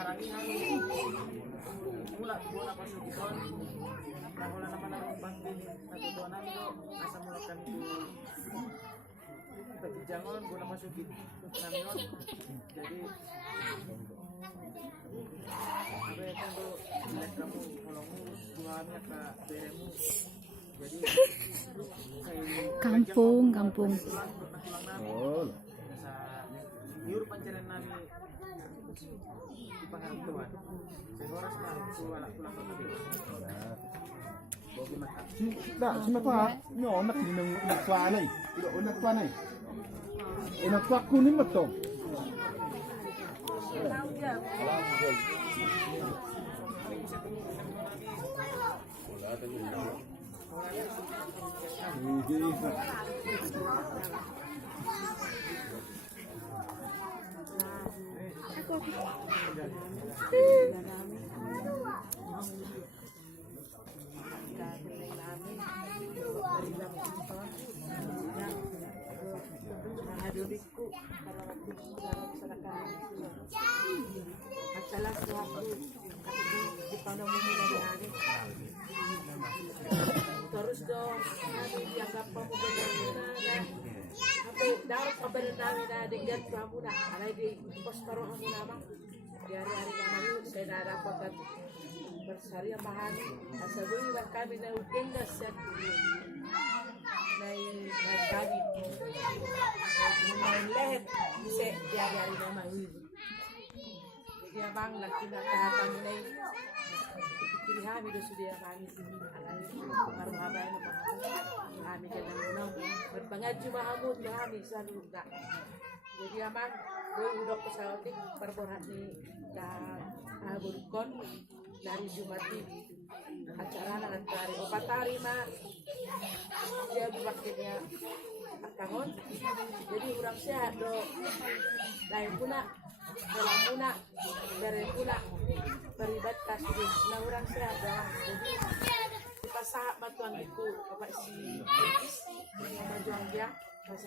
sekarang ini mula bola pasok ikon nah wala naman ang bangkin natutunan nyo asa mula kami pati jangon bola pasok namin nun jadi apa ya kan tuh lihat kamu kolongmu gumamit at beremu jadi kampung oh sa yur pancaran namin di pangarap Tuhan siguro sa wala pulang pagkabi bogi mata Dah, cuma tu ah, ni onak ni nak tua ni, tidak onak tua ni, onak tua kuning betul. terus dong kami dianggap pemudaan apa dapat kabar namin na dengan kamu na alay di pos karo ang muna di hari-hari kami saya na dapat at bersari ang bahani asaboy iwan kami na ugenda sa na kami main lehet bisa di hari-hari naman jadi abang lagi na kahatang na pilih kami do sudah kami sini alay baru habay na kami kadang unang berpengaji mahamud kami selalu enggak jadi aman gue udah pesawat berborat nih dan burkon dari Jumat acara nanti opat hari mah dia waktunya tahun jadi orang sehat do lain puna dalam puna dari puna beribat kasih nah orang sehat doang jadi pas sahabat tuan itu bapak si yang berjuang dia